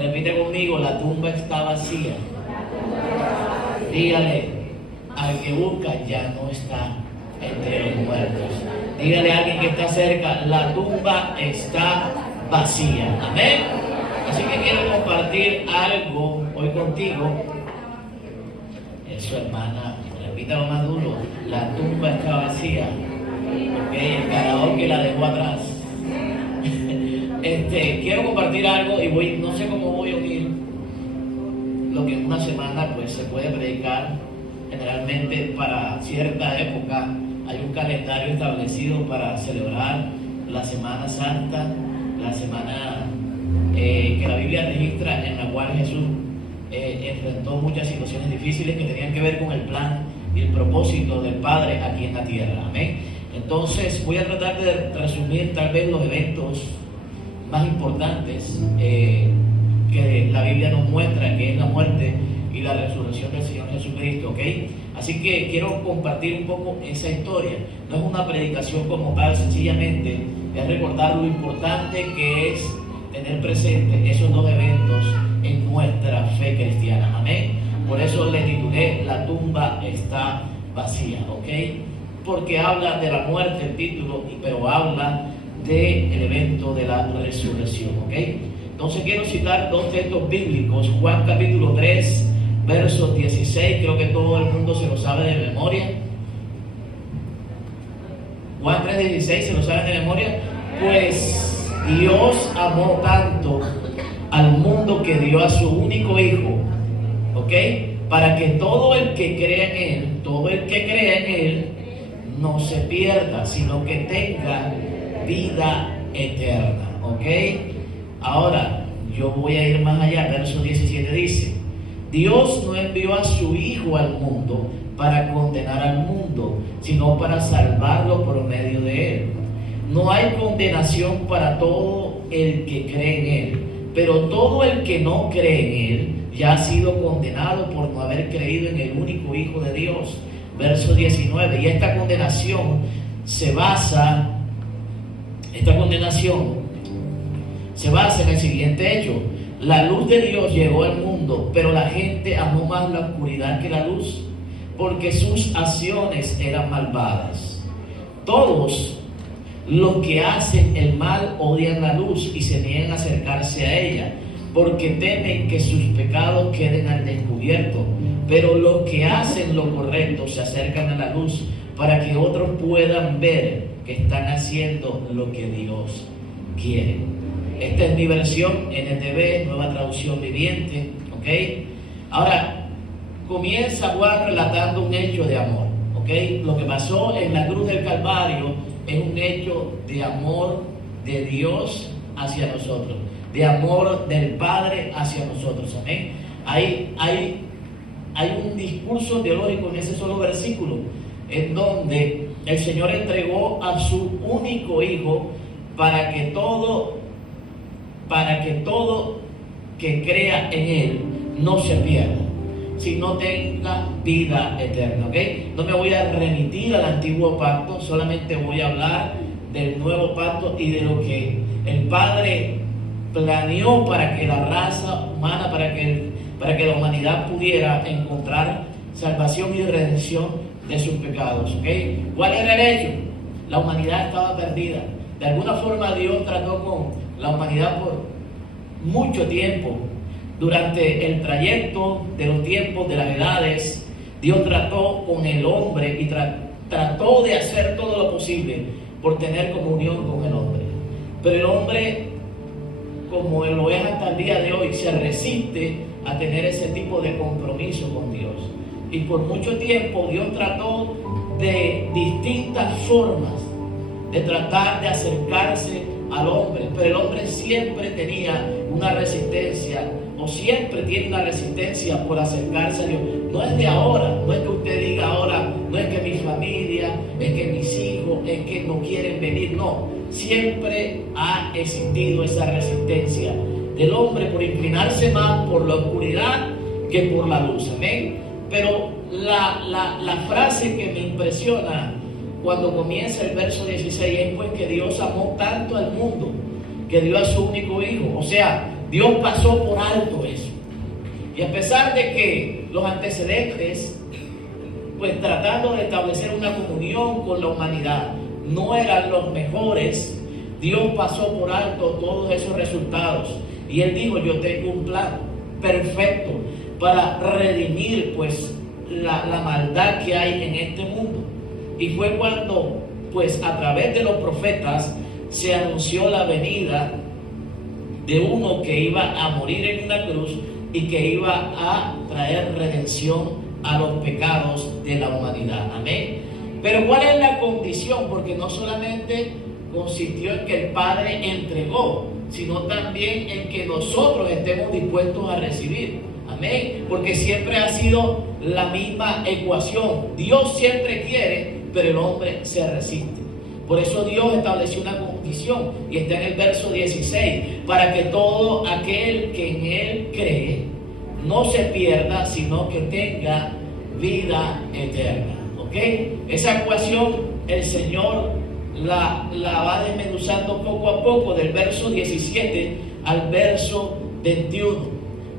Repite conmigo, la tumba está vacía. Dígale, al que busca ya no está entre los muertos. Dígale a alguien que está cerca, la tumba está vacía. Amén. Así que quiero compartir algo hoy contigo. Eso, hermana, repítalo más duro. La tumba está vacía. Ok, el karaoke la dejó atrás. Quiero compartir algo y no sé cómo voy a unir lo que en una semana pues se puede predicar. Generalmente para cierta época hay un calendario establecido para celebrar la Semana Santa, la semana que la Biblia registra, en la cual Jesús enfrentó muchas situaciones difíciles que tenían que ver con el plan y el propósito del Padre aquí en la tierra. Amén. Entonces voy a tratar de resumir tal vez los eventos más importantes que la Biblia nos muestra, que es la muerte y la resurrección del Señor Jesucristo, ¿ok? Así que quiero compartir un poco esa historia. No es una predicación como tal, sencillamente es recordar lo importante que es tener presente esos dos eventos en nuestra fe cristiana, amén. Por eso le titulé La tumba está vacía, ¿ok? Porque habla de la muerte el título, pero habla del evento de la resurrección, ¿ok? Entonces quiero citar dos textos bíblicos. Juan capítulo 3, verso 16, creo que todo el mundo se lo sabe de memoria. Juan 3:16, ¿se lo saben de memoria? Pues Dios amó tanto al mundo que dio a su único hijo, ¿ok? Para que todo el que crea en Él, no se pierda, sino que tenga vida eterna, ¿ok? Ahora, yo voy a ir más allá. Verso 17 dice: Dios no envió a su Hijo al mundo para condenar al mundo, sino para salvarlo por medio de Él. No hay condenación para todo el que cree en Él, pero todo el que no cree en Él ya ha sido condenado por no haber creído en el único Hijo de Dios. Verso 19, y esta condenación se basa en el siguiente hecho: la luz de Dios llegó al mundo, pero la gente amó más la oscuridad que la luz, porque sus acciones eran malvadas. Todos los que hacen el mal odian la luz y se niegan a acercarse a ella, porque temen que sus pecados queden al descubierto. Pero los que hacen lo correcto se acercan a la luz, para que otros puedan ver que están haciendo lo que Dios quiere. Esta es mi versión NTV, Nueva Traducción Viviente, ¿ok? Ahora, comienza Juan relatando un hecho de amor, ¿ok? Lo que pasó en la cruz del Calvario es un hecho de amor de Dios hacia nosotros, de amor del Padre hacia nosotros, amén. Hay un discurso teológico en ese solo versículo, en donde el Señor entregó a su único Hijo para que todo que crea en Él no se pierda, sino tenga vida eterna, ¿ok? No me voy a remitir al antiguo pacto, solamente voy a hablar del nuevo pacto y de lo que el Padre planeó para que la raza humana, para que la humanidad pudiera encontrar salvación y redención de sus pecados, ¿ok? ¿Cuál era el hecho? La humanidad estaba perdida. De alguna forma Dios trató con la humanidad por mucho tiempo. Durante el trayecto de los tiempos, de las edades, Dios trató con el hombre y trató de hacer todo lo posible por tener comunión con el hombre. Pero el hombre, como lo es hasta el día de hoy, se resiste a tener ese tipo de compromiso con Dios. Y por mucho tiempo Dios trató de distintas formas de tratar de acercarse al hombre, pero el hombre siempre tenía una resistencia, o siempre tiene una resistencia por acercarse a Dios. No es de ahora, no es que usted diga ahora, no es que mi familia, es que mis hijos, es que no quieren venir, no. Siempre ha existido esa resistencia del hombre por inclinarse más por la oscuridad que por la luz, amén. Pero la frase que me impresiona cuando comienza el verso 16 es pues que Dios amó tanto al mundo que dio a su único hijo. O sea, Dios pasó por alto eso. Y a pesar de que los antecedentes, pues tratando de establecer una comunión con la humanidad, no eran los mejores, Dios pasó por alto todos esos resultados. Y Él dijo, yo tengo un plan perfecto para redimir pues la maldad que hay en este mundo. Y fue cuando pues a través de los profetas se anunció la venida de uno que iba a morir en una cruz y que iba a traer redención a los pecados de la humanidad. Amén. Pero ¿cuál es la condición? Porque no solamente consistió en que el Padre entregó, sino también en que nosotros estemos dispuestos a recibir. Amén. Porque siempre ha sido la misma ecuación. Dios siempre quiere, pero el hombre se resiste. Por eso Dios estableció una condición y está en el verso 16, para que todo aquel que en Él cree no se pierda, sino que tenga vida eterna. ¿Ok? Esa ecuación el Señor la va desmenuzando poco a poco del verso 17 al verso 21.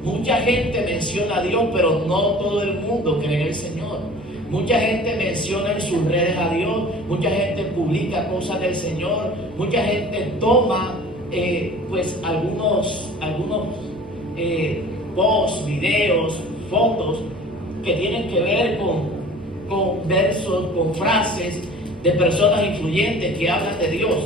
Mucha gente menciona a Dios, pero no todo el mundo cree en el Señor. Mucha gente menciona en sus redes a Dios, mucha gente publica cosas del Señor, mucha gente toma pues algunos posts, videos, fotos que tienen que ver con versos, con frases de personas influyentes que hablan de Dios.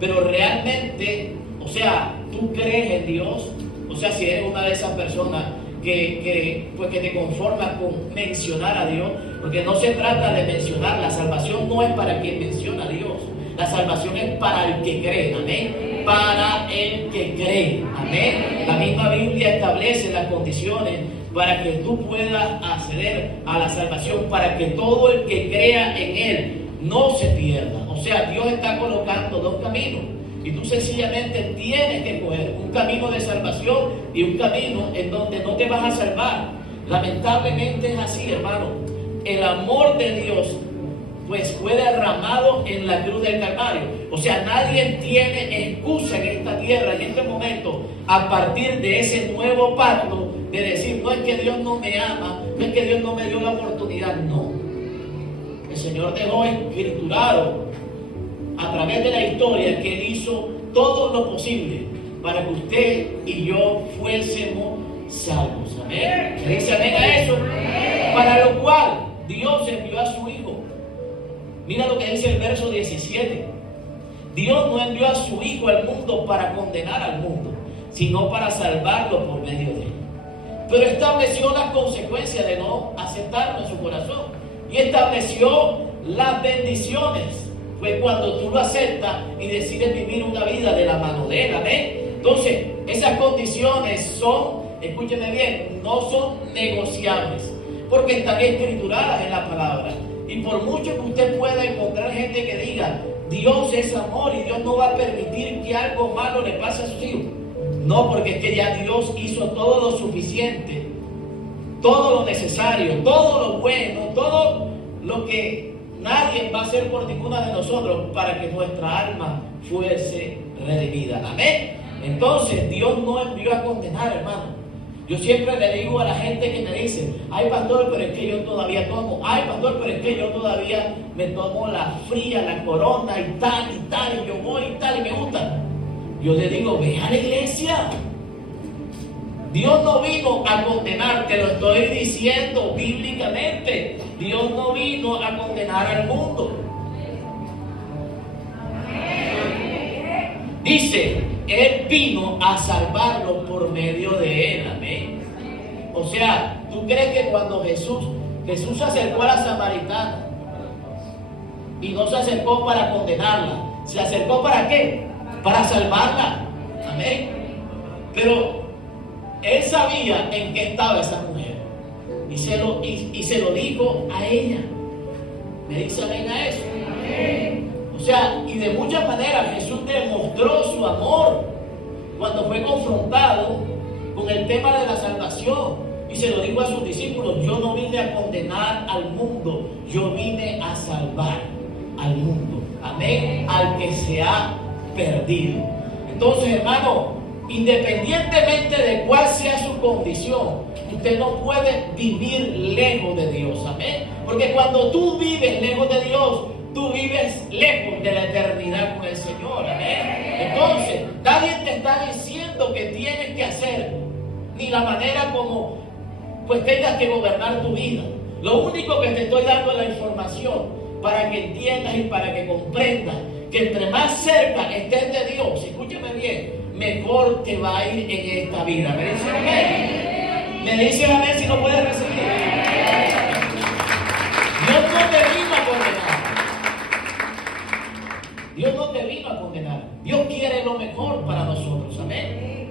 Pero realmente, o sea, ¿tú crees en Dios? O sea, si eres una de esas personas que te conformas con mencionar a Dios, porque no se trata de mencionar, la salvación no es para quien menciona a Dios, la salvación es para el que cree, amén, para el que cree, amén. La misma Biblia establece las condiciones para que tú puedas acceder a la salvación, para que todo el que crea en Él no se pierda. O sea, Dios está colocando dos caminos. Y tú sencillamente tienes que coger un camino de salvación y un camino en donde no te vas a salvar. Lamentablemente es así, hermano. El amor de Dios pues fue derramado en la cruz del Calvario. O sea, nadie tiene excusa en esta tierra y en este momento a partir de ese nuevo pacto de decir, no es que Dios no me ama, no es que Dios no me dio la oportunidad. No. El Señor dejó escriturado a través de la historia que Él hizo todo lo posible para que usted y yo fuésemos salvos. Amén. ¿Se dice amén a eso? Para lo cual Dios envió a su Hijo. Mira lo que dice el verso 17. Dios no envió a su Hijo al mundo para condenar al mundo, sino para salvarlo por medio de Él. Pero estableció las consecuencias de no aceptarlo en su corazón y estableció las bendiciones. Fue cuando tú lo aceptas y decides vivir una vida de la mano de Él, amén. Entonces, esas condiciones son, escúcheme bien, no son negociables, porque están escrituradas en la palabra. Y por mucho que usted pueda encontrar gente que diga, Dios es amor y Dios no va a permitir que algo malo le pase a sus hijos. No, porque es que ya Dios hizo todo lo suficiente, todo lo necesario, todo lo bueno, todo lo que nadie va a hacer por ninguna de nosotros para que nuestra alma fuese redimida. Amén. Entonces Dios no envió a condenar, hermano. Yo siempre le digo a la gente que me dice, ay pastor, pero es que yo todavía tomo, ay pastor, pero es que yo todavía me tomo la fría, la Corona y tal, y yo voy y tal, y me gusta. Yo le digo, ve a la iglesia. Dios no vino a condenar, te lo estoy diciendo bíblicamente. Dios no vino a condenar al mundo. Dice, Él vino a salvarlo por medio de Él, amén. O sea, ¿tú crees que cuando Jesús se acercó a la samaritana y no se acercó para condenarla, se acercó para qué? Para salvarla, amén? Pero Él sabía en qué estaba esa mujer y se lo dijo a ella. ¿Me dice amén a eso? Amén. O sea, y de muchas maneras Jesús demostró su amor cuando fue confrontado con el tema de la salvación y se lo dijo a sus discípulos, yo no vine a condenar al mundo, yo vine a salvar al mundo, amén, al que se ha perdido. Entonces, hermano, Independientemente de cuál sea su condición, usted no puede vivir lejos de Dios. Amén. Porque cuando tú vives lejos de Dios, tú vives lejos de la eternidad con el Señor. Amén. Entonces, nadie te está diciendo que tienes que hacer, ni la manera como pues tengas que gobernar tu vida. Lo único que te estoy dando es la información para que entiendas y para que comprendas que entre más cerca estés de Dios, escúchame bien, mejor te va a ir en esta vida. ¿Me dices amén? Me dices amén si no puedes recibir. Dios no te vino a condenar. Dios no te vino a condenar. Dios quiere lo mejor para nosotros. Amén.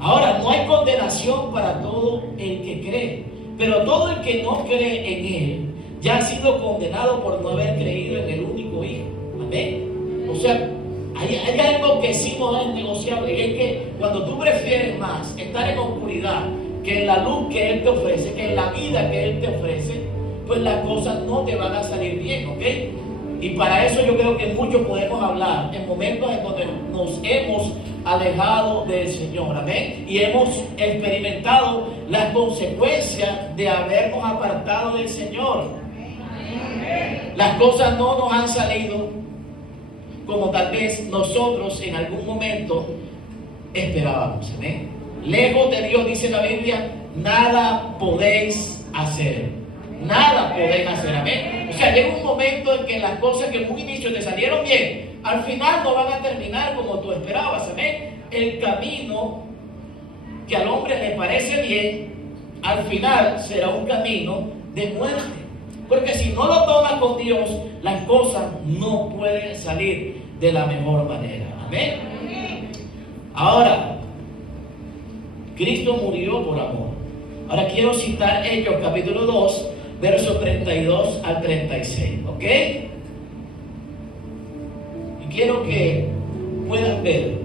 Ahora, no hay condenación para todo el que cree, pero todo el que no cree en Él ya ha sido condenado por no haber creído en el único Hijo. Amén. O sea, hay algo que sí no es negociable, y es que cuando tú prefieres más estar en oscuridad que en la luz que Él te ofrece, que en la vida que Él te ofrece, pues las cosas no te van a salir bien, ¿ok? Y para eso yo creo que muchos podemos hablar en momentos en donde nos hemos alejado del Señor, amén, y hemos experimentado las consecuencias de habernos apartado del Señor. Las cosas no nos han salido como tal vez nosotros en algún momento esperábamos, amén. Lejos de Dios, dice la Biblia, nada podéis hacer. Nada podéis hacer, amén. O sea, llega un momento en que las cosas que en un inicio te salieron bien, al final no van a terminar como tú esperabas, amén. El camino que al hombre le parece bien, al final será un camino de muerte. Porque si no lo tomas con Dios, las cosas no pueden salir de la mejor manera, amén. Ahora, Cristo murió por amor. Ahora quiero citar Hechos capítulo 2, versos 32 al 36, ¿ok? Y quiero que puedan ver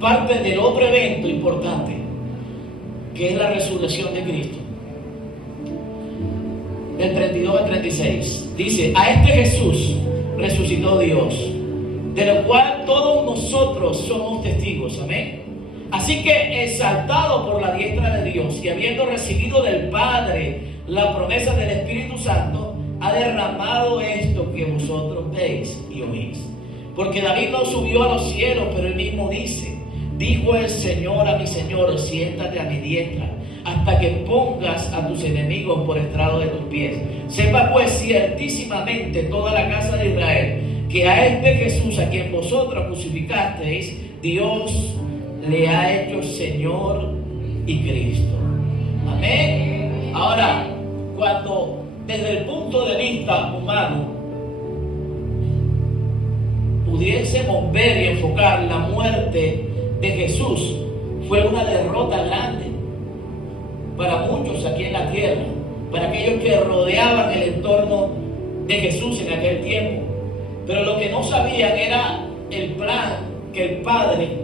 parte del otro evento importante, que es la resurrección de Cristo. Del 32 al 36, dice: a este Jesús resucitó Dios, de lo cual todos nosotros somos testigos, amén. Así que, exaltado por la diestra de Dios y habiendo recibido del Padre la promesa del Espíritu Santo, ha derramado esto que vosotros veis y oís. Porque David no subió a los cielos, pero él mismo dice: dijo el Señor a mi Señor, siéntate a mi diestra, hasta que pongas a tus enemigos por estrado de tus pies. Sepa pues ciertísimamente toda la casa de Israel, que a este Jesús, a quien vosotros crucificasteis, Dios le ha hecho Señor y Cristo. Amén. Ahora, cuando desde el punto de vista humano pudiésemos ver y enfocar la muerte de Jesús, fue una derrota grande para muchos aquí en la tierra, para aquellos que rodeaban el entorno de Jesús en aquel tiempo. Pero lo que no sabían era el plan que el Padre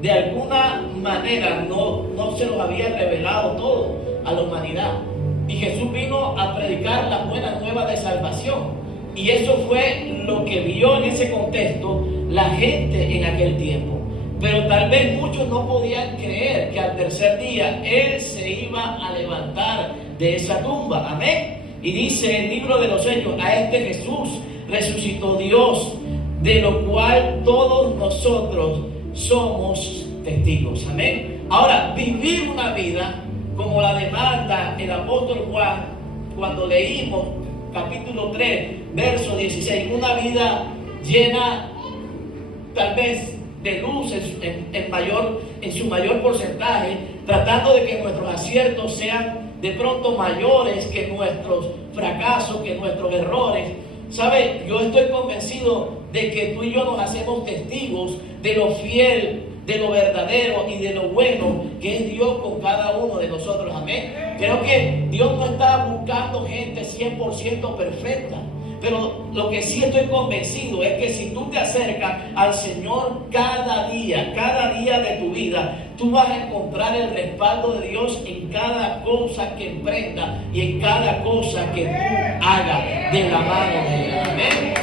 de alguna manera no se los había revelado todo a la humanidad. Y Jesús vino a predicar las buenas nuevas de salvación. Y eso fue lo que vio en ese contexto la gente en aquel tiempo. Pero tal vez muchos no podían creer que al tercer día Él se iba a levantar de esa tumba. Amén. Y dice el libro de los Hechos: a este Jesús resucitó Dios, de lo cual todos nosotros somos testigos. Amén. Ahora, vivir una vida como la demanda el apóstol Juan cuando leímos capítulo 3, verso 16, una vida llena tal vez de luz en su mayor porcentaje, tratando de que nuestros aciertos sean de pronto mayores que nuestros fracasos, que nuestros errores. ¿Sabe? Yo estoy convencido de que tú y yo nos hacemos testigos de lo fiel, de lo verdadero y de lo bueno que es Dios con cada uno de nosotros. Amén. Creo que Dios no está buscando gente 100% perfecta. Pero lo que sí estoy convencido es que si tú te acercas al Señor cada día de tu vida, tú vas a encontrar el respaldo de Dios en cada cosa que emprenda y en cada cosa que tú hagas de la mano de Él. Amén.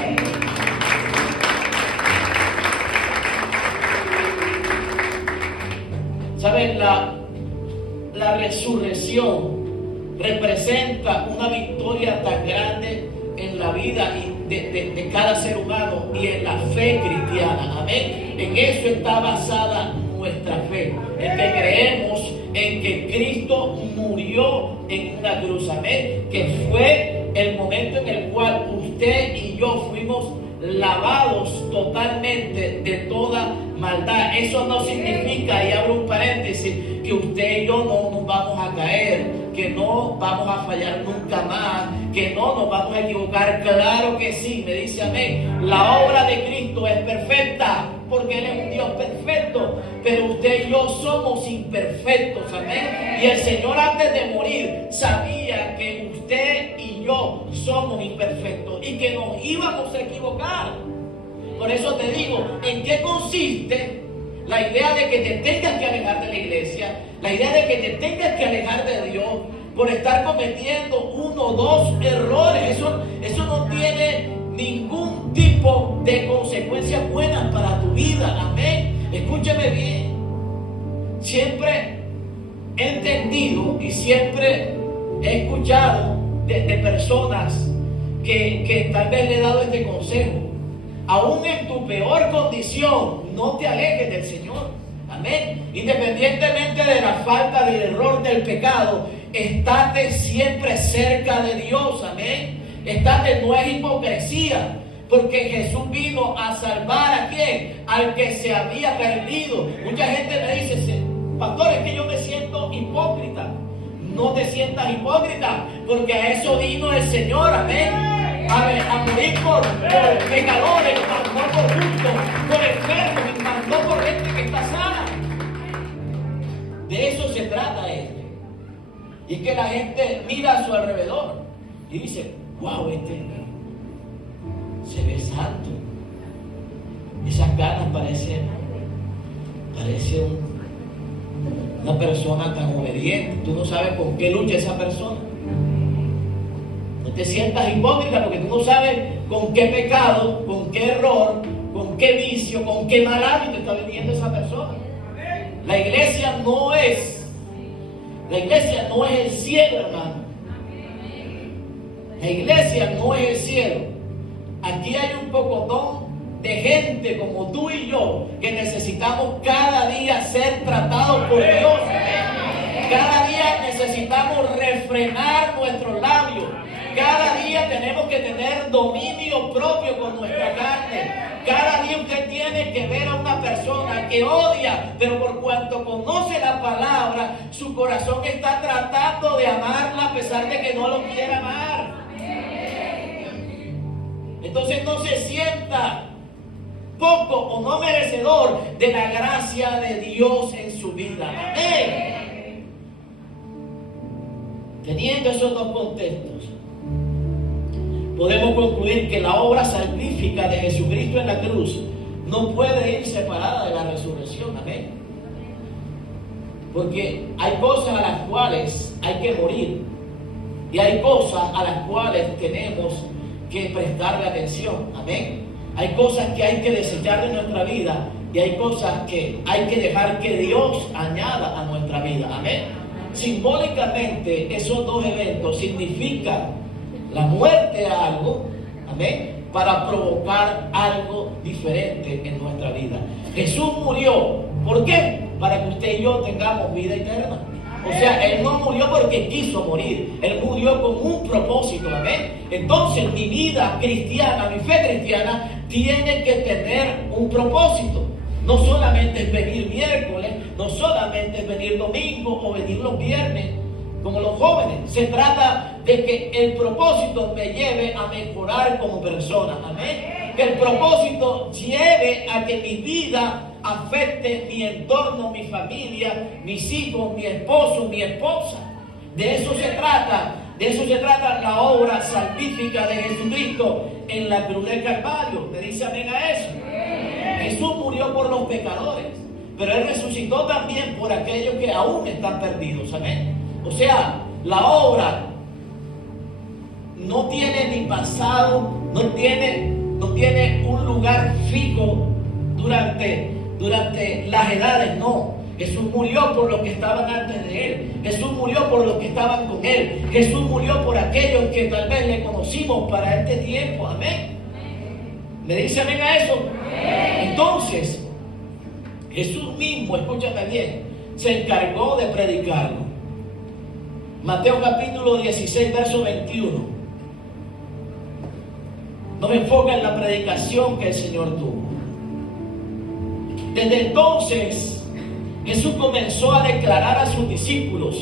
¿Saben? La resurrección representa una victoria tan grande en la vida de cada ser humano y en la fe cristiana. Amén. En eso está basada nuestra fe, en que creemos en que Cristo murió en una cruz. Amén. Que fue el momento en el cual usted y yo fuimos lavados totalmente de toda maldad. Eso no significa, y abro un paréntesis, que usted y yo no nos vamos a caer, que no vamos a fallar nunca más, que no nos vamos a equivocar. Claro que sí, me dice amén. La obra de Cristo es perfecta porque Él es un Dios perfecto, pero usted y yo somos imperfectos. Amén. Y el Señor, antes de morir, sabía que usted y yo somos imperfectos y que nos íbamos a equivocar. Por eso te digo, ¿en qué consiste la idea de que te tengas que alejar de la iglesia? La idea de que te tengas que alejar de Dios por estar cometiendo uno o dos errores. Eso no tiene ningún tipo de consecuencias buenas para tu vida. Amén. Escúchame bien. Siempre he entendido y siempre he escuchado de personas que tal vez le he dado este consejo. Aún en tu peor condición, no te alejes del Señor. Amén. Independientemente de la falta, del error, del pecado, estate siempre cerca de Dios. Amén. Estate, no es hipocresía, porque Jesús vino a salvar a quién, al que se había perdido. Mucha gente me dice, pastor, es que yo me siento hipócrita. No te sientas hipócrita, porque a eso vino el Señor. Amén. A morir por pecadores, no por justos, por enfermos, no por gente que está sana. De eso se trata esto. Y que la gente mira a su alrededor y dice, wow, este se ve santo. Esas caras parece una persona tan obediente. Tú no sabes con qué lucha esa persona. No te sientas hipócrita porque tú no sabes con qué pecado, con qué error, con qué vicio, con qué mal hábito está viviendo esa persona. La iglesia no es el cielo, hermano. La iglesia no es el cielo. Aquí hay un pocotón de gente como tú y yo que necesitamos cada día ser tratados por Dios. Cada día necesitamos refrenar nuestros labios. Cada día tenemos que tener dominio propio con nuestra carne. Cada día usted tiene que ver a una persona que odia, pero por cuanto conoce la palabra, su corazón está tratando de amarla a pesar de que no lo quiera amar. Entonces no se sienta poco o no merecedor de la gracia de Dios en su vida. Amén. Teniendo esos dos contextos, podemos concluir que la obra salvífica de Jesucristo en la cruz no puede ir separada de la resurrección. Amén. Porque hay cosas a las cuales hay que morir y hay cosas a las cuales tenemos que prestarle atención. Amén. Hay cosas que hay que desechar de nuestra vida y hay cosas que hay que dejar que Dios añada a nuestra vida. Amén. Simbólicamente, esos dos eventos significan la muerte a algo, amén, para provocar algo diferente en nuestra vida. Jesús murió, ¿por qué? Para que usted y yo tengamos vida eterna. O sea, Él no murió porque quiso morir, Él murió con un propósito, amén. Entonces mi vida cristiana, mi fe cristiana, tiene que tener un propósito. No solamente es venir miércoles, no solamente es venir domingo o venir los viernes, como los jóvenes. Se trata de que el propósito me lleve a mejorar como persona. Amén. Que el propósito lleve a que mi vida afecte mi entorno, mi familia, mis hijos, mi esposo, mi esposa. De eso se trata. De eso se trata la obra salvífica de Jesucristo en la cruz del Calvario. ¿Me dice amén a eso? Jesús murió por los pecadores, pero Él resucitó también por aquellos que aún están perdidos. Amén. O sea, la obra no tiene ni pasado, no tiene un lugar fijo durante las edades, no. Jesús murió por los que estaban antes de Él. Jesús murió por los que estaban con Él. Jesús murió por aquellos que tal vez le conocimos para este tiempo. Amén. ¿Me dice amén a eso? Entonces, Jesús mismo, escúchame bien, se encargó de predicarlo. Mateo capítulo 16, verso 21. Nos enfoca en la predicación que el Señor tuvo. Desde entonces, Jesús comenzó a declarar a sus discípulos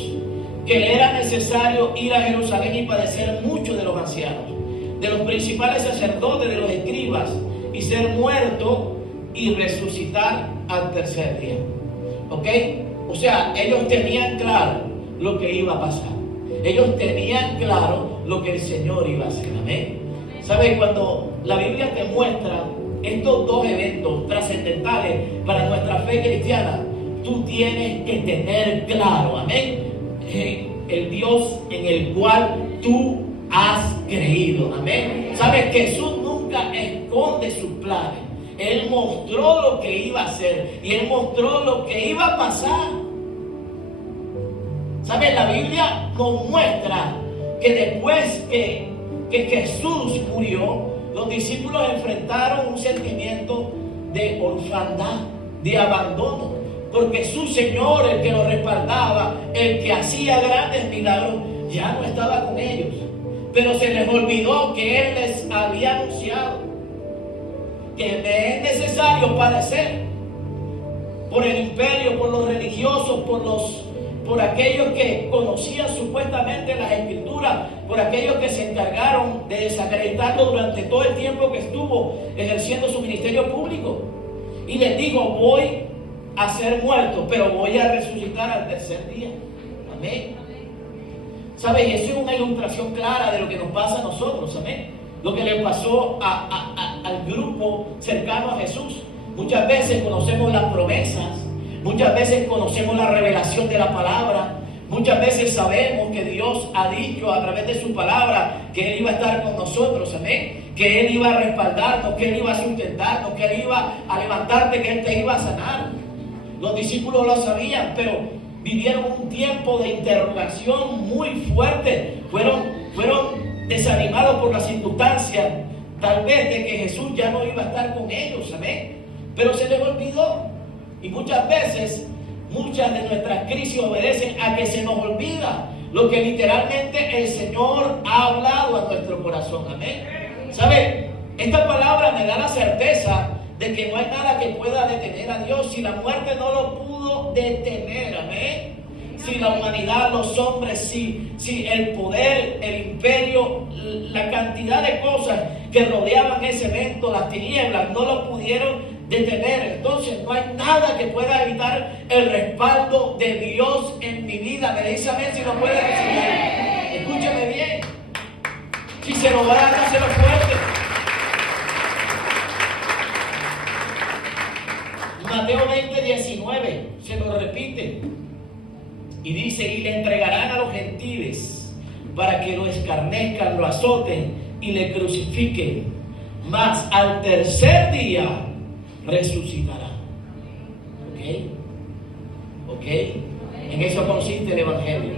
que le era necesario ir a Jerusalén y padecer mucho de los ancianos, de los principales sacerdotes, de los escribas, y ser muerto y resucitar al tercer día. ¿Ok? O sea, ellos tenían claro lo que iba a pasar. Ellos tenían claro lo que el Señor iba a hacer. Amén. ¿Sabes? Cuando la Biblia te muestra estos dos eventos trascendentales para nuestra fe cristiana, tú tienes que tener claro, amén, el Dios en el cual tú has creído. Amén. ¿Sabes? Jesús nunca esconde sus planes. Él mostró lo que iba a hacer y Él mostró lo que iba a pasar. ¿Sabes? La Biblia nos muestra que después que Jesús murió, los discípulos enfrentaron un sentimiento de orfandad, de abandono, porque su Señor, el que los respaldaba, el que hacía grandes milagros, ya no estaba con ellos. Pero se les olvidó que Él les había anunciado que me es necesario padecer por el imperio, por los religiosos, por aquellos que conocían supuestamente las Escrituras, por aquellos que se encargaron de desacreditarlo durante todo el tiempo que estuvo ejerciendo su ministerio público. Y les dijo: voy a ser muerto, pero voy a resucitar al tercer día. Amén. ¿Sabes? Y eso es una ilustración clara de lo que nos pasa a nosotros. Amén. Lo que le pasó al grupo cercano a Jesús. Muchas veces conocemos las promesas, muchas veces conocemos la revelación de la palabra, muchas veces sabemos que Dios ha dicho a través de su palabra que Él iba a estar con nosotros. Amén. Que Él iba a respaldarnos, que Él iba a sustentarnos, que Él iba a levantarte, que Él te iba a sanar. Los discípulos lo sabían, pero vivieron un tiempo de interrogación muy fuerte. Fueron desanimados por las circunstancias, tal vez de que Jesús ya no iba a estar con ellos. Amén. Pero se les olvidó. Y muchas veces, muchas de nuestras crisis obedecen a que se nos olvida lo que literalmente el Señor ha hablado a nuestro corazón. Amén. ¿Sabe? Esta palabra me da la certeza de que no hay nada que pueda detener a Dios. Si la muerte no lo pudo detener, amén. Si la humanidad, los hombres, si el poder, el imperio, la cantidad de cosas que rodeaban ese evento, las tinieblas, no lo pudieron detener, entonces no hay nada que pueda evitar el respaldo de Dios en mi vida. Me dice amén si lo puede recibir. Escúchame bien. Si se lo va a dar, se lo fuerte. Mateo 20:19 se lo repite y dice: y le entregarán a los gentiles para que lo escarnezcan, lo azoten y le crucifiquen, mas al tercer día resucitará. ¿Ok? En eso consiste el Evangelio.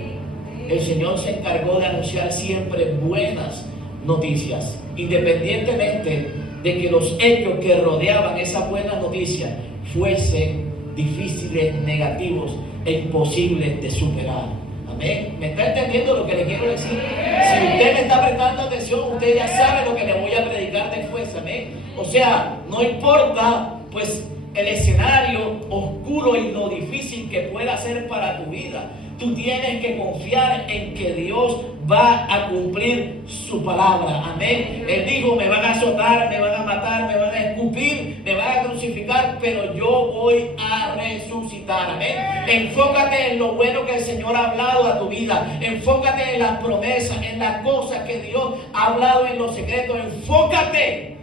El Señor se encargó de anunciar siempre buenas noticias, independientemente de que los hechos que rodeaban esa buena noticia fuesen difíciles, negativos e imposibles de superar. Amén. ¿Me está entendiendo lo que le quiero decir? Si usted me está prestando atención, usted ya sabe lo que le voy a predicar después. Amén. O sea, no importa pues el escenario oscuro y lo difícil que pueda ser para tu vida, tú tienes que confiar en que Dios va a cumplir su palabra. Amén. Él dijo: me van a azotar, me van a matar, me van a escupir, me van a crucificar, pero yo voy a resucitar. Amén. Enfócate en lo bueno que el Señor ha hablado a tu vida. Enfócate en las promesas, en las cosas que Dios ha hablado en los secretos. Enfócate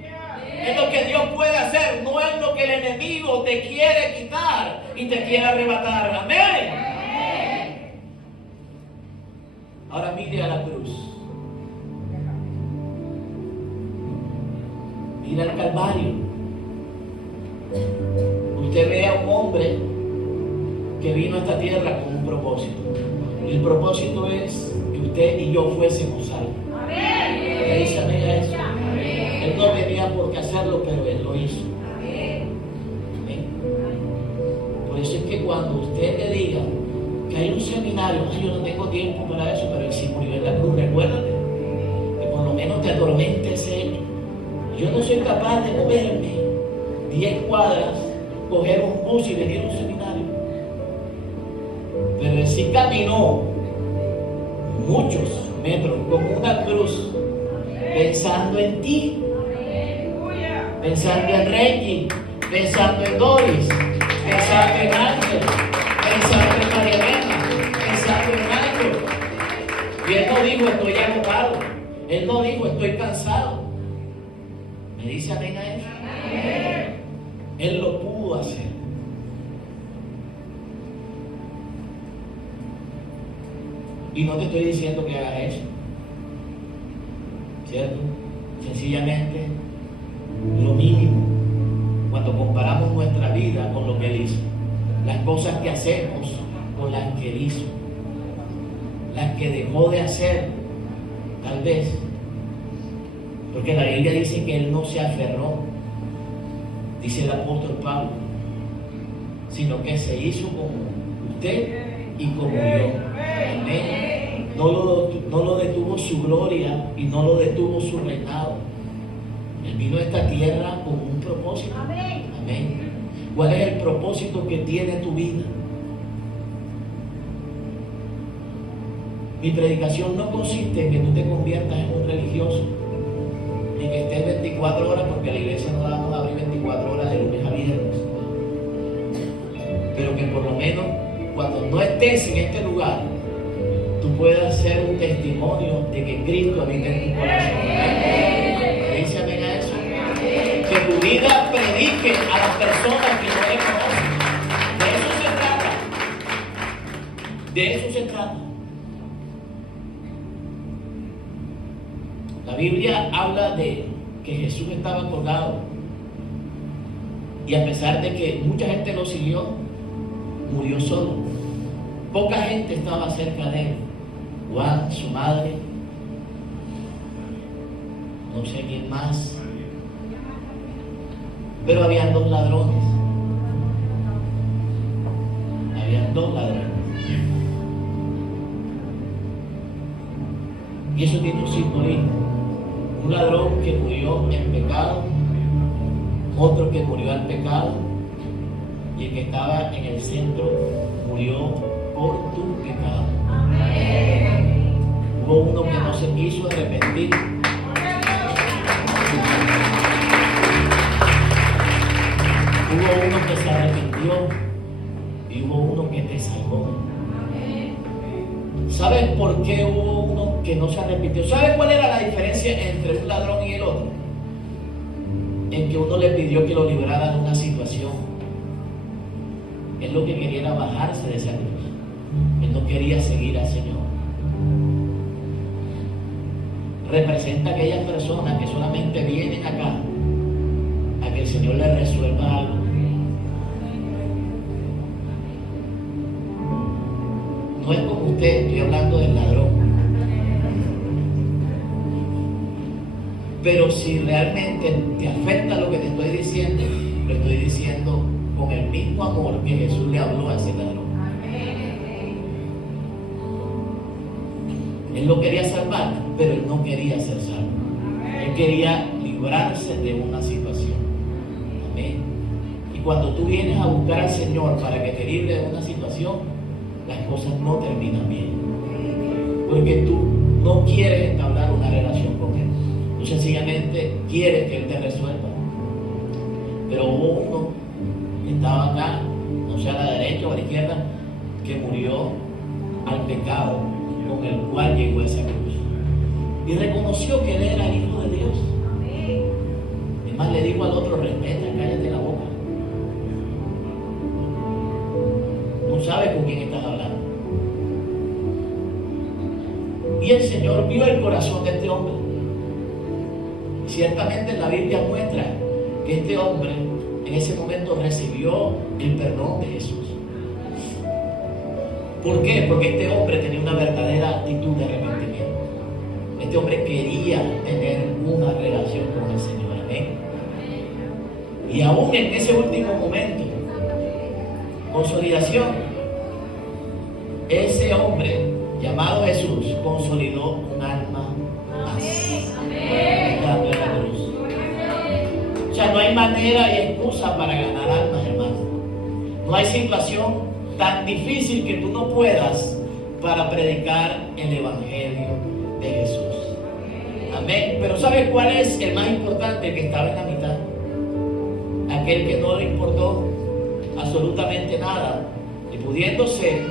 en lo que Dios puede hacer, no en lo que el enemigo te quiere quitar y te quiere arrebatar. Amén. Ahora mire a la cruz. Mire al Calvario. Usted ve a un hombre que vino a esta tierra con un propósito. El propósito es que usted y yo fuésemos salvos. ¿Le dice amén a eso? Él no venía por qué hacerlo, pero Él lo hizo. Amén. Por eso es que cuando usted le diga que hay un seminario, ay, yo no tengo tiempo para eso, pero Él sí murió en la cruz, recuérdate que por lo menos te atormente ese hecho. Yo no soy capaz de moverme 10 cuadras, coger un bus y venir a un seminario. Pero Él sí caminó muchos metros con una cruz, pensando en ti, pensando en Reggie, pensando en Doris, pensando en Ángel, pensando en María Elena, pensando en Nacho. Y Él no dijo estoy agotado, Él no dijo estoy cansado. ¿Me dice amén a eso? Él lo pudo hacer. Y no te estoy diciendo que hagas eso, ¿cierto? Sencillamente, lo mínimo, cuando comparamos nuestra vida con lo que Él hizo, las cosas que hacemos con las que Él hizo, las que dejó de hacer, tal vez, porque la Biblia dice que Él no se aferró, dice el apóstol Pablo, sino que se hizo como usted y como yo. Amén. No lo detuvo su gloria y no lo detuvo su reinado. Él vino a esta tierra con un propósito. Amén. ¿Cuál es el propósito que tiene tu vida? Mi predicación no consiste en que tú te conviertas en un religioso, en que estés 24 horas, porque la iglesia no la vamos a abrir 24 horas de lunes a viernes. Pero que por lo menos cuando no estés en este lugar, tú puedas ser un testimonio de que Cristo habita en tu corazón. Dice amén a eso. Que tu vida predique a las personas que no le conocen. De eso se trata. De eso se trata. La Biblia habla de que Jesús estaba colgado. Y a pesar de que mucha gente lo siguió, murió solo. Poca gente estaba cerca de él. Juan, su madre, no sé quién más, pero habían 2 ladrones. Habían 2 ladrones. Y eso tiene un simbolismo. Un ladrón que murió en pecado, otro que murió al pecado, y el que estaba en el centro murió por tu pecado. Hubo uno que no se quiso arrepentir. Hubo uno que se arrepintió y hubo uno que te salvó. ¿Sabes por qué hubo uno que no se arrepintió? ¿Sabes cuál era la diferencia entre un ladrón y el otro? En que uno le pidió que lo librara de una situación. Él lo que quería era bajarse de esa cruz. Él no quería seguir al Señor. Representa a aquellas personas que solamente vienen acá a que el Señor les resuelva algo. No es como usted, estoy hablando del ladrón. Pero si realmente te afecta lo que te estoy diciendo, lo estoy diciendo con el mismo amor que Jesús le habló a ese ladrón. Él lo quería salvar, pero él no quería ser salvo. Él quería librarse de una situación. Amén. Y cuando tú vienes a buscar al Señor para que te libre de una situación, las cosas no terminan bien. Porque tú no quieres entablar una relación con Él. Tú sencillamente quieres que Él te resuelva. Pero hubo uno que estaba acá, no sé a la derecha o a la izquierda, que murió al pecado con el cual llegó a esa cruz. Y reconoció que Él era el Hijo de Dios. Además le dijo al otro, respeta, cállate la boca. No sabes con quién estás hablando. Y el Señor vio el corazón de este hombre. Y ciertamente la Biblia muestra que este hombre en ese momento recibió el perdón de Jesús. ¿Por qué? Porque este hombre tenía una verdadera actitud de arrepentimiento. Este hombre quería tener una relación con el Señor. Amén. Y aún en ese último momento, consolidación, ese hombre llamado Jesús consolidó un alma más. Estando en la cruz. O sea, no hay manera y excusa para ganar almas, hermano. No hay situación tan difícil que tú no puedas para predicar el Evangelio de Jesús. Amén. Pero ¿sabes cuál es el más importante? El que estaba en la mitad. Aquel que no le importó absolutamente nada y pudiéndose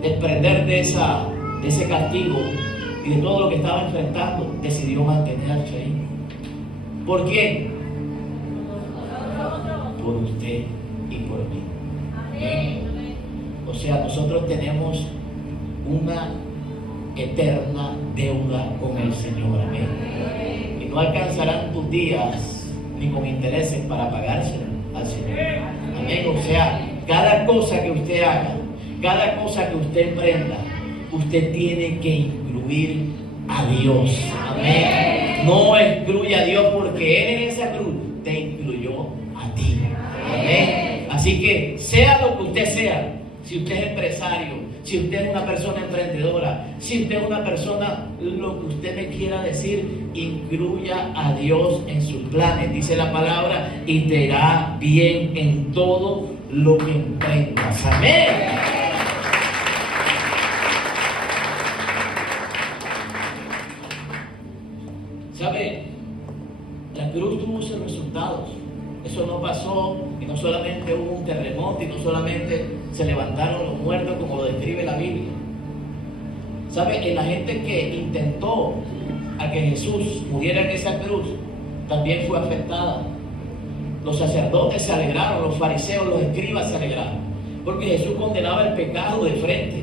desprender de ese castigo y de todo lo que estaba enfrentando, decidió mantenerse ahí. ¿Por quién? Por usted y por mí. Amén. O sea, nosotros tenemos una eterna deuda con el Señor. Amén. Y no alcanzarán tus días ni con intereses para pagárselo al Señor. Amén. O sea, cada cosa que usted haga, cada cosa que usted emprenda, usted tiene que incluir a Dios. Amén. No excluye a Dios porque Él en esa cruz te incluyó a ti. Amén. Así que sea lo que usted sea, si usted es empresario, si usted es una persona emprendedora, si usted es una persona, lo que usted me quiera decir, incluya a Dios en sus planes. Dice la palabra, y te irá bien en todo lo que emprendas. Amén. ¿Sabe? La cruz tuvo sus resultados. Eso no pasó y no solamente hubo un terremoto y no solamente se levantaron los muertos como lo describe la Biblia. ¿Sabe? La gente que intentó a que Jesús muriera en esa cruz también fue afectada. Los sacerdotes se alegraron, los fariseos, los escribas se alegraron, porque Jesús condenaba el pecado de frente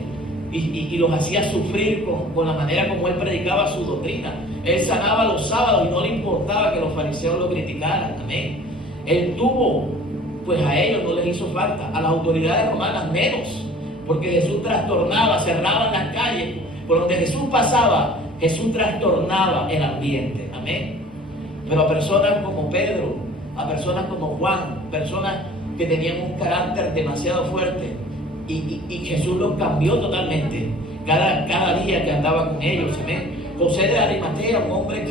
y los hacía sufrir con la manera como Él predicaba su doctrina. Él sanaba los sábados y no le importaba que los fariseos lo criticaran. Amén. Él tuvo, pues a ellos no les hizo falta, a las autoridades romanas menos, porque Jesús trastornaba, cerraba las calles, por donde Jesús pasaba, Jesús trastornaba el ambiente. Amén. Pero a personas como Pedro, a personas como Juan, personas que tenían un carácter demasiado fuerte, y Jesús los cambió totalmente cada día que andaba con ellos. Amén. José de Arimatea, un hombre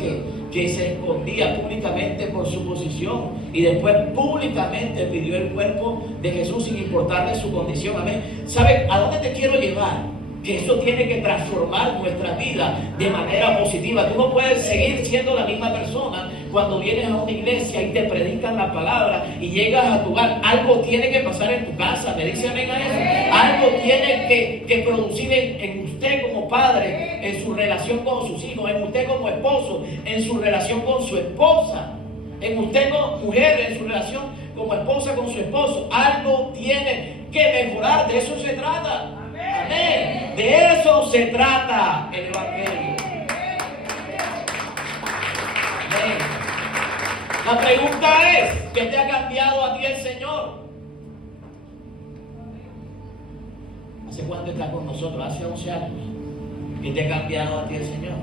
que se escondía públicamente por su posición y después públicamente pidió el cuerpo de Jesús sin importarle su condición. Amén. ¿Sabe a dónde te quiero llevar? Que eso tiene que transformar nuestra vida de manera positiva. Tú no puedes seguir siendo la misma persona cuando vienes a una iglesia y te predican la palabra y llegas a tu hogar. Algo tiene que pasar en tu casa. ¿Me dice amén a eso? Algo tiene que producir en usted como padre, en su relación con sus hijos, en usted como esposo, en su relación con su esposa, en usted como mujer, en su relación como esposa con su esposo. Algo tiene que mejorar. De eso se trata. Amén. De eso se trata el Evangelio. Amén. La pregunta es, ¿qué te ha cambiado a ti el Señor? ¿Hace cuánto estás con nosotros? Hace 11 años. ¿Qué te ha cambiado a ti el Señor?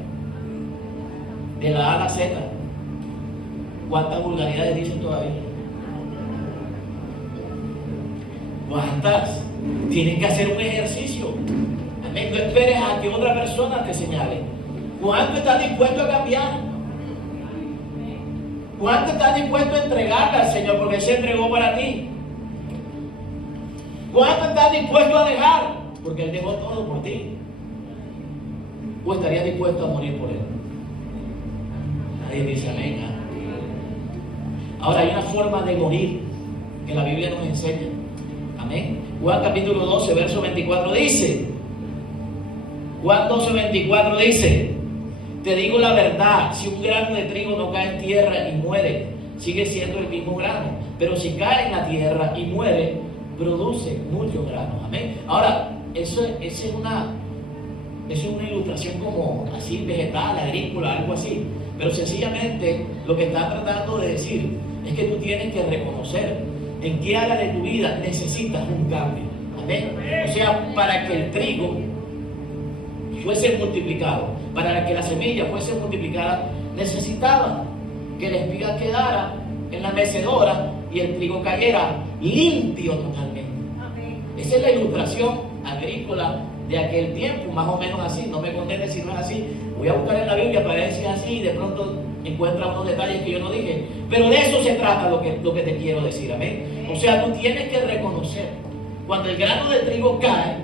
De la A a la Z. ¿Cuántas vulgaridades dicen todavía? ¿Cuántas? Tienes que hacer un ejercicio. Amén. No esperes a que otra persona te señale. ¿Cuánto estás dispuesto a cambiar? ¿Cuánto estás dispuesto a entregarle al Señor? Porque Él se entregó para ti. ¿Cuánto estás dispuesto a dejar? Porque Él dejó todo por ti. ¿O estarías dispuesto a morir por Él? Nadie dice amén. Ahora hay una forma de morir que la Biblia nos enseña. Amén. Juan capítulo 12, verso 24 dice, Juan 12, 24 dice, te digo la verdad, si un grano de trigo no cae en tierra y muere, sigue siendo el mismo grano, pero si cae en la tierra y muere, produce muchos granos. Amén. Ahora, eso es una ilustración como así, vegetal, agrícola, algo así, pero sencillamente lo que está tratando de decir es que tú tienes que reconocer en qué área de tu vida necesitas un cambio. Amén. O sea, para que el trigo fuese multiplicado, para que la semilla fuese multiplicada, necesitaba que la espiga quedara en la mecedora y el trigo cayera limpio totalmente. Esa es la ilustración agrícola de aquel tiempo, más o menos así. No me conviene si no es así. Voy a buscar en la Biblia para ver si es así y de pronto encuentra unos detalles que yo no dije. Pero de eso se trata lo que te quiero decir. Amén. O sea, tú tienes que reconocer. Cuando el grano de trigo cae,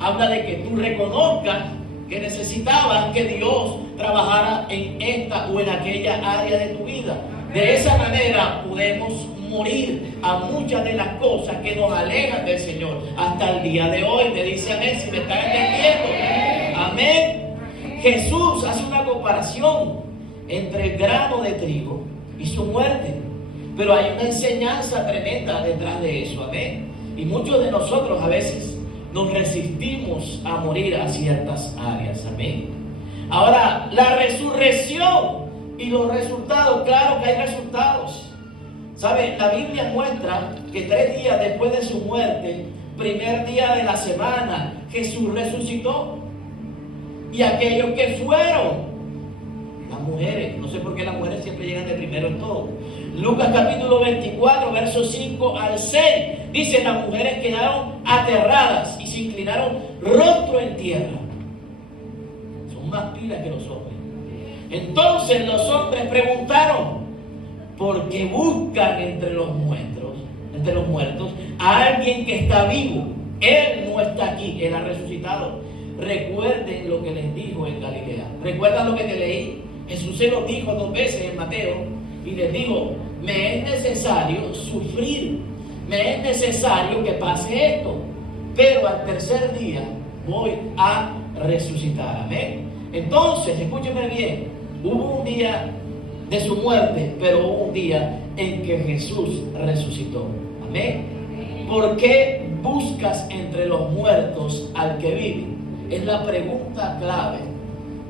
habla de que tú reconozcas que necesitabas que Dios trabajara en esta o en aquella área de tu vida. De esa manera podemos morir a muchas de las cosas que nos alejan del Señor hasta el día de hoy. Me dice amén si me están entendiendo. Amén. Jesús hace una comparación entre el grano de trigo y su muerte, pero hay una enseñanza tremenda detrás de eso. Amén. Y muchos de nosotros a veces nos resistimos a morir a ciertas áreas. Amén. Ahora, la resurrección y los resultados, claro que hay resultados. ¿Sabe? La Biblia muestra que 3 días después de su muerte, primer día de la semana, Jesús resucitó. Y aquellos que fueron, las mujeres, no sé por qué las mujeres siempre llegan de primero en todo. Lucas capítulo 24, versos 5 al 6, dice: las mujeres quedaron aterradas y se inclinaron rostro en tierra. Son más pilas que los hombres. Entonces los hombres preguntaron: ¿por qué buscan entre los muertos a alguien que está vivo? Él no está aquí, Él ha resucitado. Recuerden lo que les dijo en Galilea. ¿Recuerdan lo que te leí? Jesús se lo dijo 2 veces en Mateo y les dijo: me es necesario sufrir, me es necesario que pase esto, pero al tercer día voy a resucitar. Amén. Entonces, escúcheme bien, hubo un día de su muerte, pero hubo un día en que Jesús resucitó. Amén. ¿Por qué buscas entre los muertos al que vive? Es la pregunta clave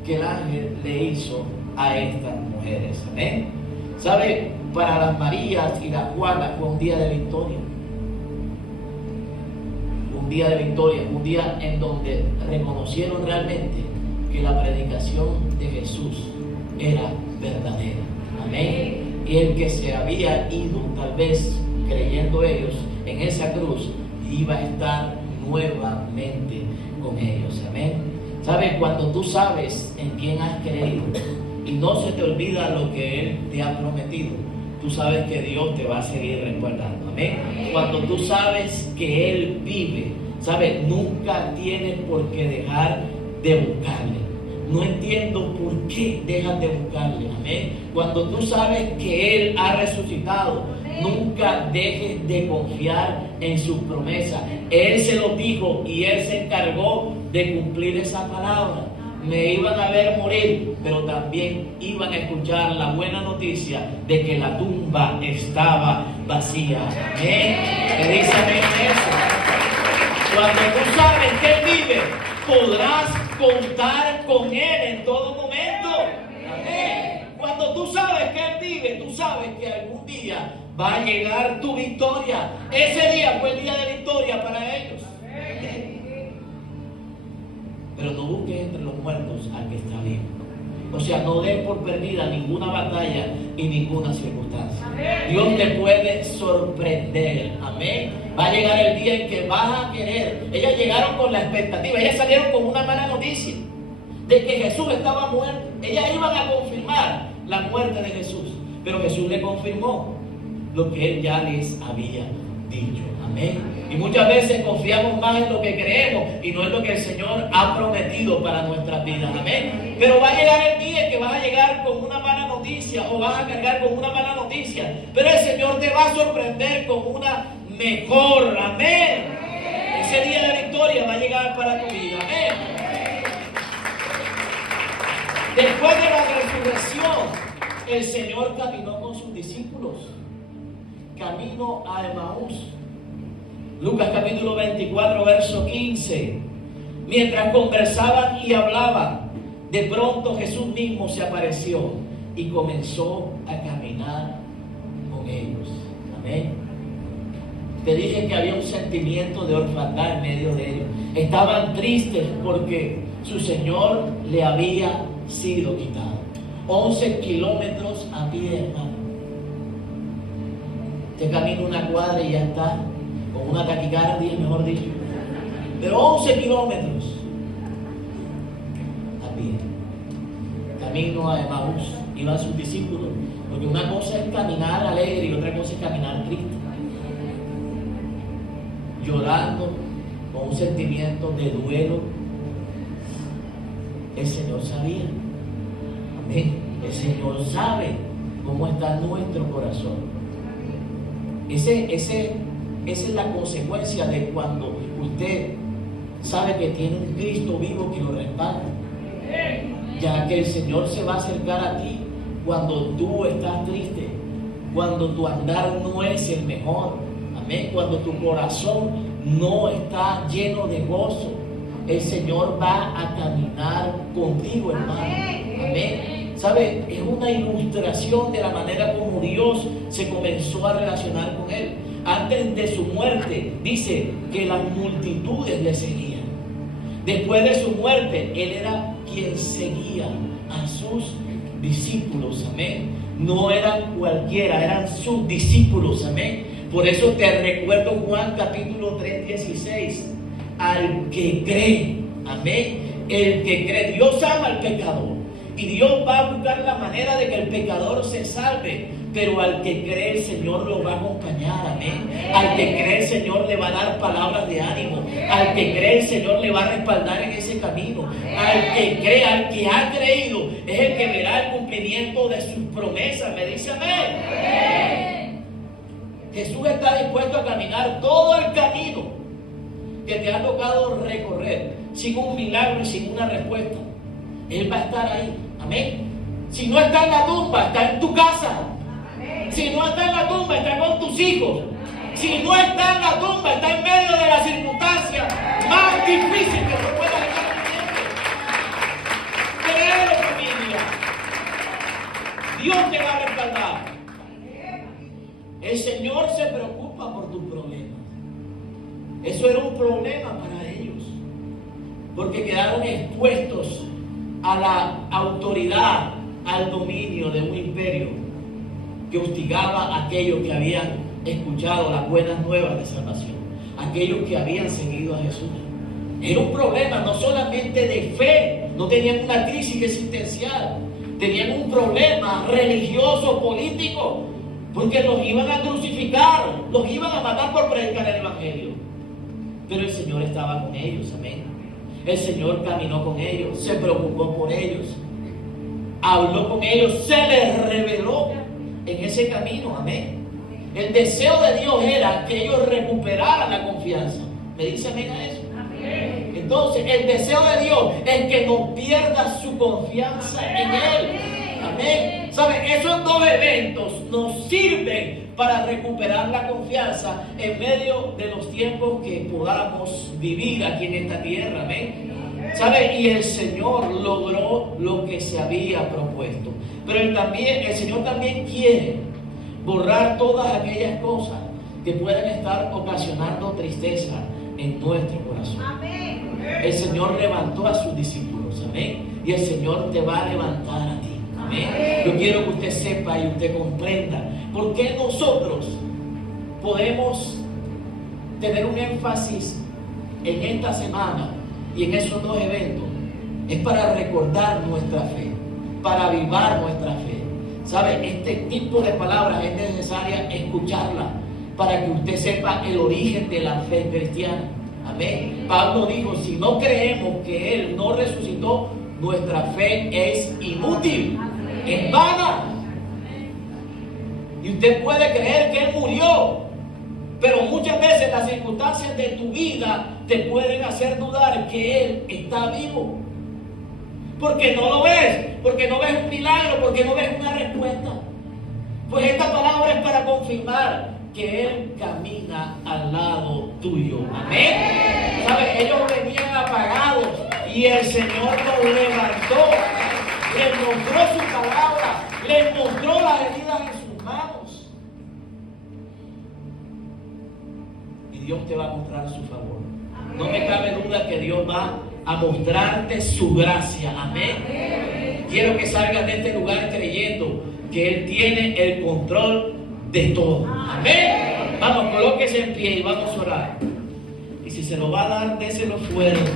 que el ángel le hizo a estas mujeres. Amén. ¿Sabe? Para las Marías y las Juanas fue un día de victoria. Un día de victoria, un día en donde reconocieron realmente que la predicación de Jesús era verdadera. Amén. Y el que se había ido, tal vez creyendo ellos, en esa cruz, iba a estar nuevamente con ellos. Amén. ¿Sabes? Cuando tú sabes en quién has creído y no se te olvida lo que Él te ha prometido, tú sabes que Dios te va a seguir recordando. Amén. Cuando tú sabes que Él vive, ¿sabes? Nunca tienes por qué dejar de buscarle. No entiendo por qué dejas de buscarle. Amén. Cuando tú sabes que Él ha resucitado, nunca dejes de confiar en sus promesas. Él se lo dijo y Él se encargó de cumplir esa palabra. Me iban a ver morir, pero también iban a escuchar la buena noticia de que la tumba estaba vacía. Amén. ¿Me dice amén eso? Cuando tú sabes que Él vive, podrás contar con Él en todo momento. Amén. Cuando tú sabes que Él vive, tú sabes que algún día va a llegar tu victoria. Ese día fue el día de victoria para ellos. Amén. Pero no busques entre los muertos al que está vivo. O sea, no des por perdida ninguna batalla y ninguna circunstancia. Dios te puede sorprender. Amén. Va a llegar el día en que vas a querer. Ellas llegaron con la expectativa. Ellas salieron con una mala noticia de que Jesús estaba muerto. Ellas iban a confirmar la muerte de Jesús. Pero Jesús le confirmó lo que Él ya les había dicho. Amén. Y muchas veces confiamos más en lo que creemos y no en lo que el Señor ha prometido para nuestras vidas. Amén. Pero va a llegar el día en que vas a llegar con una mala noticia o vas a cargar con una mala noticia. Pero el Señor te va a sorprender con una mejor. Amén. Ese día de victoria va a llegar para tu vida. Amén. Después de la resurrección, el Señor caminó con sus discípulos. Camino a Emaús. Lucas capítulo 24, verso 15. Mientras conversaban y hablaban, de pronto Jesús mismo se apareció y comenzó a caminar con ellos. Amén. Te dije que había un sentimiento de orfandad en medio de ellos. Estaban tristes porque su Señor le había sido quitado. 11 kilómetros a pie, hermano. Te camina una cuadra y ya está, con una taquicardia, mejor dicho. Pero 11 kilómetros a pie. Camino a Emaús, iban sus discípulos. Porque una cosa es caminar alegre y otra cosa es caminar triste. Llorando, con un sentimiento de duelo. El Señor sabía. Amén. El Señor sabe cómo está nuestro corazón. Esa es la consecuencia de cuando usted sabe que tiene un Cristo vivo que lo respalda. Ya que el Señor se va a acercar a ti cuando tú estás triste, cuando tu andar no es el mejor. Amén. Cuando tu corazón no está lleno de gozo, el Señor va a caminar contigo, hermano. Amén. ¿Sabe? Es una ilustración de la manera como Dios se comenzó a relacionar con él. Antes de su muerte, dice que las multitudes le seguían. Después de su muerte, él era quien seguía a sus discípulos. Amén. No eran cualquiera, eran sus discípulos. Amén. Por eso te recuerdo Juan capítulo 3:16. Al que cree, amén. El que cree, Dios ama al pecador. Y Dios va a buscar la manera de que el pecador se salve. Pero al que cree el Señor lo va a acompañar, amén. Al que cree el Señor le va a dar palabras de ánimo. Al que cree el Señor le va a respaldar en ese camino. Al que cree, al que ha creído, es el que verá el cumplimiento de sus promesas. Me dice amén. Jesús está dispuesto a caminar todo el camino que te ha tocado recorrer sin un milagro y sin una respuesta. Él va a estar ahí. Amén. Si no está en la tumba, está en tu casa. Si no está en la tumba, está con tus hijos. Si no está en la tumba, está en medio de la circunstancia más difícil que se pueda estar viviendo. Créelo, familia. Dios te va a respaldar. El Señor se preocupa por tus problemas. Eso era un problema para ellos, porque quedaron expuestos a la autoridad, al dominio de un imperio que hostigaba a aquellos que habían escuchado las buenas nuevas de salvación, aquellos que habían seguido a Jesús. Era un problema no solamente de fe, no tenían una crisis existencial, tenían un problema religioso, político, porque los iban a crucificar, los iban a matar por predicar el Evangelio. Pero el Señor estaba con ellos, amén. El Señor caminó con ellos, se preocupó por ellos, habló con ellos, se les reveló en ese camino, amén. El deseo de Dios era que ellos recuperaran la confianza. ¿Me dice amén a eso? Amén. Entonces, el deseo de Dios es que no pierda su confianza en Él. Amén. ¿Saben? Esos dos eventos nos sirven para recuperar la confianza en medio de los tiempos que podamos vivir aquí en esta tierra. Amén. ¿Sabe? Y el Señor logró lo que se había propuesto. Pero el Señor también quiere borrar todas aquellas cosas que puedan estar ocasionando tristeza en nuestro corazón. Amén. El Señor levantó a sus discípulos. Amén. Y el Señor te va a levantar a ti. Amén. Yo quiero que usted sepa y usted comprenda por qué nosotros podemos tener un énfasis en esta semana y en esos dos eventos. Es para recordar nuestra fe, para avivar nuestra fe. ¿Sabe? Este tipo de palabras es necesaria escucharla para que usted sepa el origen de la fe cristiana. Amén. Pablo dijo, si no creemos que Él no resucitó, nuestra fe es inútil, es vana. Y usted puede creer que Él murió, pero muchas veces las circunstancias de tu vida te pueden hacer dudar que Él está vivo. Porque no lo ves, porque no ves un milagro, porque no ves una respuesta. Pues esta palabra es para confirmar que Él camina al lado tuyo. Amén. ¿Sabes? Ellos venían apagados y el Señor los levantó, les mostró su palabra, les mostró las heridas en sus manos. Dios te va a mostrar su favor. No me cabe duda que Dios va a mostrarte su gracia. Amén. Quiero que salgas de este lugar creyendo que Él tiene el control de todo. Amén. Vamos, colóquese en pie y vamos a orar. Y si se lo va a dar, déselo fuerte.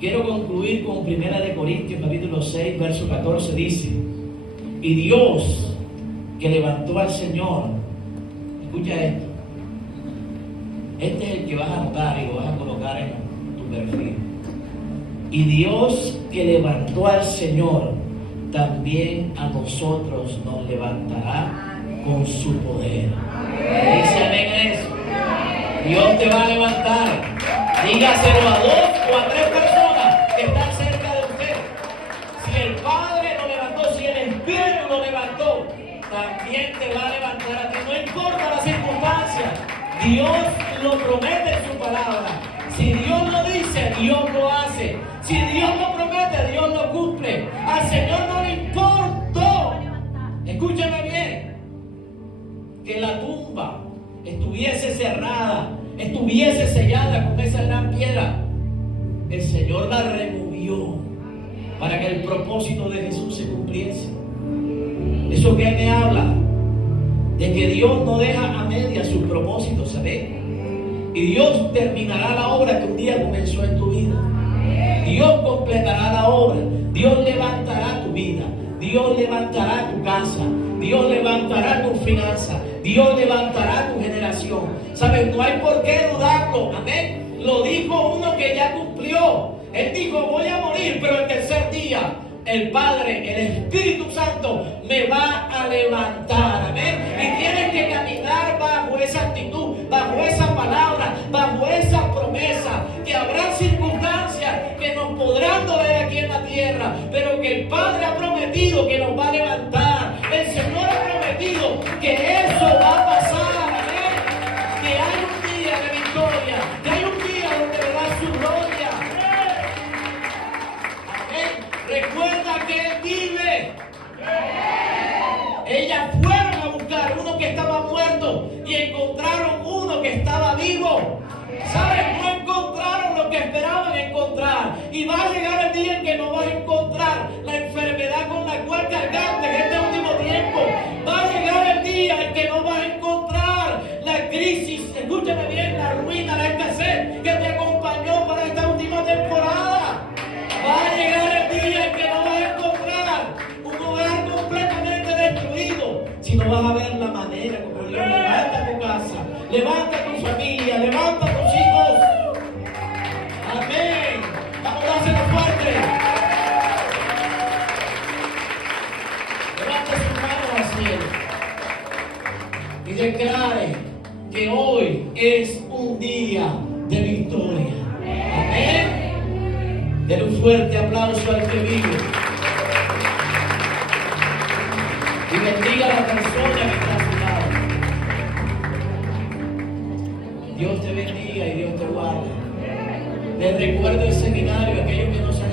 Quiero concluir con 1 Corintios capítulo 6, verso 14, dice: y Dios que levantó al Señor, escucha esto, este es el que vas a anotar y lo vas a colocar en tu perfil. Y Dios que levantó al Señor, también a nosotros nos levantará con su poder. Dice amén a eso. Dios te va a levantar. Dígaselo a 2 o a 3 personas que están cerca de usted. Si el Padre lo levantó, si el Espíritu lo levantó, también te va a levantar a ti. No importa la circunstancia, Dios lo promete en su palabra. Si Dios lo dice, Dios lo hace. Si Dios lo promete, Dios lo cumple. Al Señor no le importó, escúchame bien, que la tumba estuviese cerrada, estuviese sellada con esa gran piedra. El Señor la removió para que el propósito de Jesús se cumpliese. Eso que Él me habla, de que Dios no deja a media sus propósitos, ¿sabes? Y Dios terminará la obra que un día comenzó en tu vida. Dios completará la obra. Dios levantará tu vida. Dios levantará tu casa. Dios levantará tu finanza. Dios levantará tu generación. ¿Sabes? No hay por qué dudarlo. Amén. Lo dijo uno que ya cumplió. Él dijo: voy a morir, pero el tercer día el Padre, el Espíritu Santo me va a levantar. Amén. Y tienes que caminar bajo esa actitud, bajo esa palabra, bajo esa promesa. Que habrá circunstancias que nos podrán doler aquí en la tierra, pero que el Padre ha prometido que nos va a levantar. El Señor ha prometido que eso va a pasar. Amén. Que hay un día de victoria, que hay un día donde verá su gloria. Amén. Recuerda que Él vive. Ellas fueron a buscar uno que estaba muerto y encontraron uno que estaba vivo. ¿Saben? No encontraron lo que esperaban encontrar. Y va a llegar el día en que no vas a encontrar la enfermedad con la cual cargaste en este último tiempo. Va a llegar el día en que no vas a encontrar la crisis, escúchame bien, la ruina, la escasez que te acompañó para esta última temporada. Va a llegar el día en que no vas a encontrar un hogar completamente destruido, sino vas a ver la manera como Dios levanta tu casa, levanta tu familia, levanta tus hijos. Amén. Vamos a dárselo fuerte. Levanta sus manos al cielo y declare que hoy es un día de victoria. Amén. Den un fuerte aplauso al que vive. Y bendiga a la persona que está a su lado. Dios te bendiga y Dios te guarde. Les recuerdo el seminario, aquellos que no se han